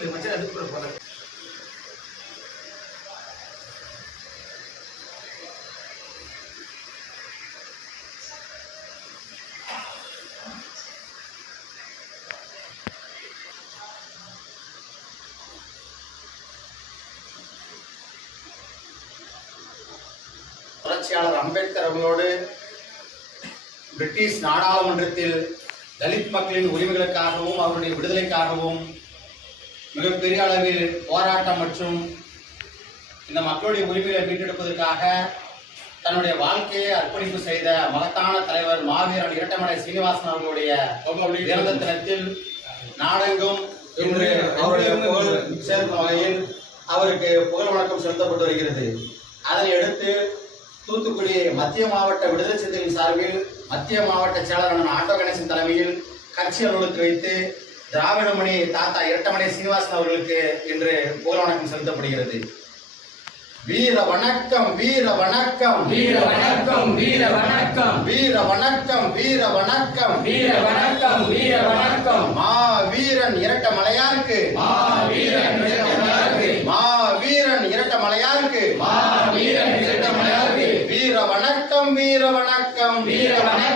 இல்லை மச்சான் அதுக்கு போல புரட்சியாளர் அம்பேத்கர் அவர்களோடு பிரிட்டிஷ் நாடாளுமன்றத்தில் தலித் மக்களின் உரிமைகளுக்காகவும் அவருடைய விடுதலைக்காகவும் மிகப்பெரிய அளவில் போராட்டம் மற்றும் இந்த மக்களுடைய உரிமைகளை மீட்டெடுப்பதற்காக தன்னுடைய வாழ்க்கையை அர்ப்பணிப்பு செய்த மகத்தான தலைவர் மாவீரன் இரட்டமலை சீனிவாசன் அவர்களுடைய பிறந்த தினத்தில் நாடெங்கும் இன்று அவருடைய புகழ் சேர்க்கும் வகையில் அவருக்கு புகழ் வணக்கம் செலுத்தப்பட்டு வருகிறது. அதனை அடுத்து தூத்துக்குடி மத்திய மாவட்ட விடுதலை சிறுத்தைகளின் சார்பில் மத்திய மாவட்ட செயலாளர் ஆட்டோ கணேசன் தலைமையில் கட்சி அலுவலகத்தில் வைத்து திராவிடமணி தாத்தா இரட்டமலை சீனிவாசன் அவர்களுக்கு இன்று புகழ் வணக்கம் செலுத்தப்படுகிறது. வீர வணக்கம் வீர வணக்கம் வீர வணக்கம் வீர வணக்கம் வீர வணக்கம் வீர வணக்கம் வீர வணக்கம் வீர வணக்கம் மாவீரன் இரட்டமலையாருக்கு மாவீரன் இரட்டமலையாருக்கு மாவீரன் இரட்டமலையாருக்கு மாவீரன் இரட்டமலையாருக்கு வீர வணக்கம் வீர வணக்கம் வீர வணக்கம்